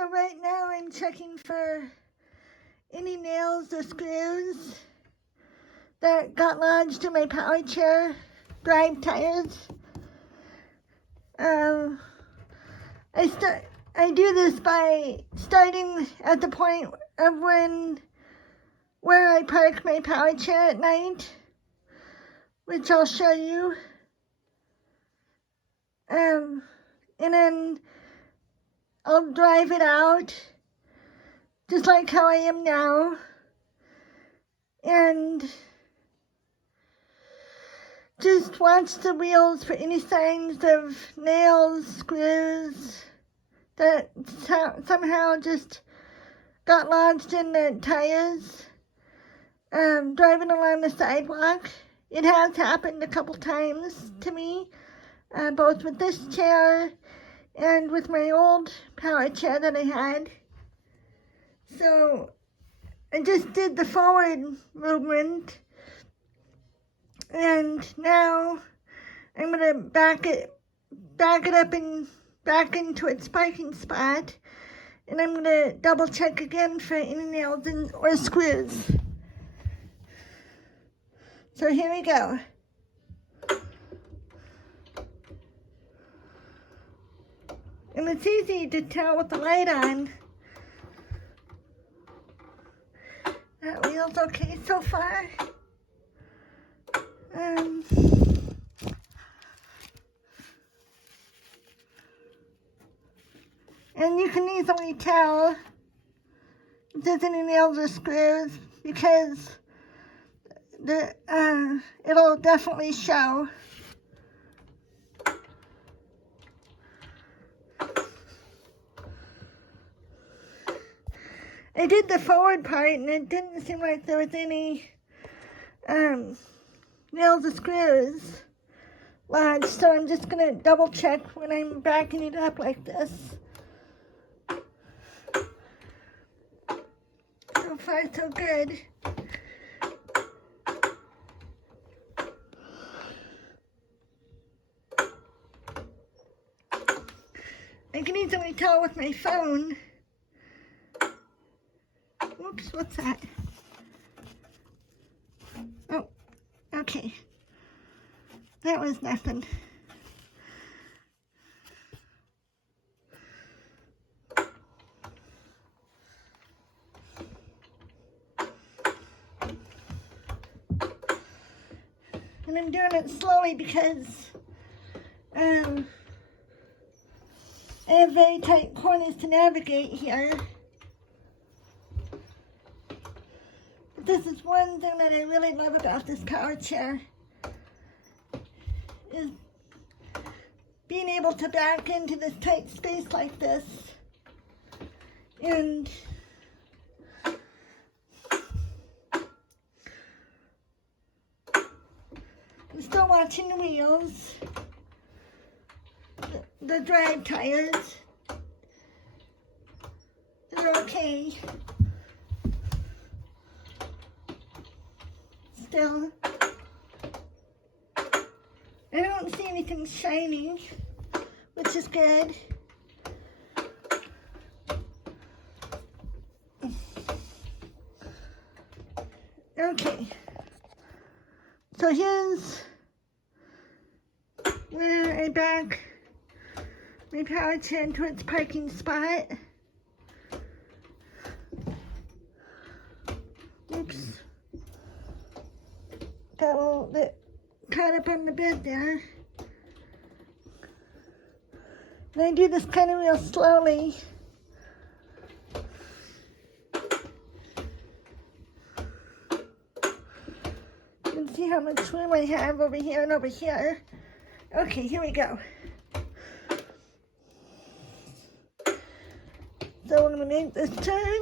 So right now I'm checking for any nails or screws that got lodged in my power chair drive tires. I do this by starting at the point of where I park my power chair at night, which I'll show you. And then I'll drive it out, just like how I am now. And just watch the wheels for any signs of nails, screws that somehow just got lodged in the tires. Driving along the sidewalk, it has happened a couple times to me, both with this chair and with my old power chair that I had. So I just did the forward movement, and now I'm gonna back it up and back into its parking spot, and I'm gonna double check again for any nails or screws. So here we go. And it's easy to tell with the light on. That wheel's okay so far. And you can easily tell if there's any nails or screws because it'll definitely show. I did the forward part and it didn't seem like there was any nails or screws lodged, so I'm just gonna double check when I'm backing it up like this. So far so good. I can easily tell with my phone. Oops, what's that? Oh, okay. That was nothing. And I'm doing it slowly because I have very tight corners to navigate here. But this is one thing that I really love about this power chair, is being able to back into this tight space like this. And I'm still watching the wheels, the drive tires. They're okay. Still, I don't see anything shining, which is good. Okay, so here's where I back my power chair into its parking spot. Oops. Got a little bit caught up on the bed there. And I do this kind of real slowly. You can see how much room I have over here and over here. Okay, here we go. So I'm gonna make this turn.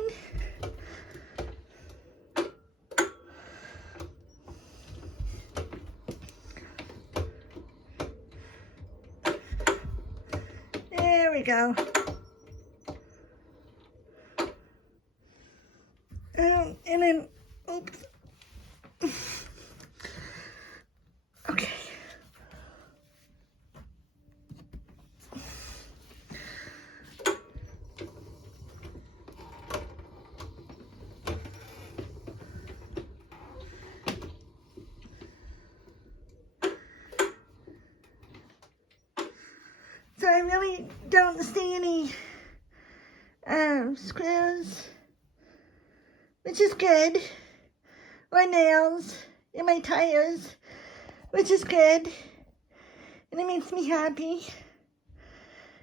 There we go. And then, oops. Okay. I really don't see any screws, which is good, or nails in my tires, which is good, and it makes me happy,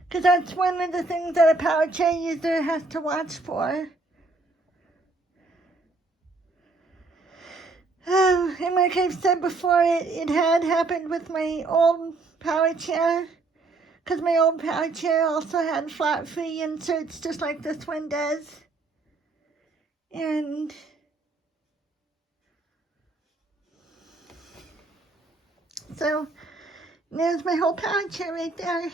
because that's one of the things that a power chair user has to watch for. Oh, and like I've said before, it had happened with my old power chair, because my old power chair also had flat-free inserts just like this one does. And so there's my whole power chair right there.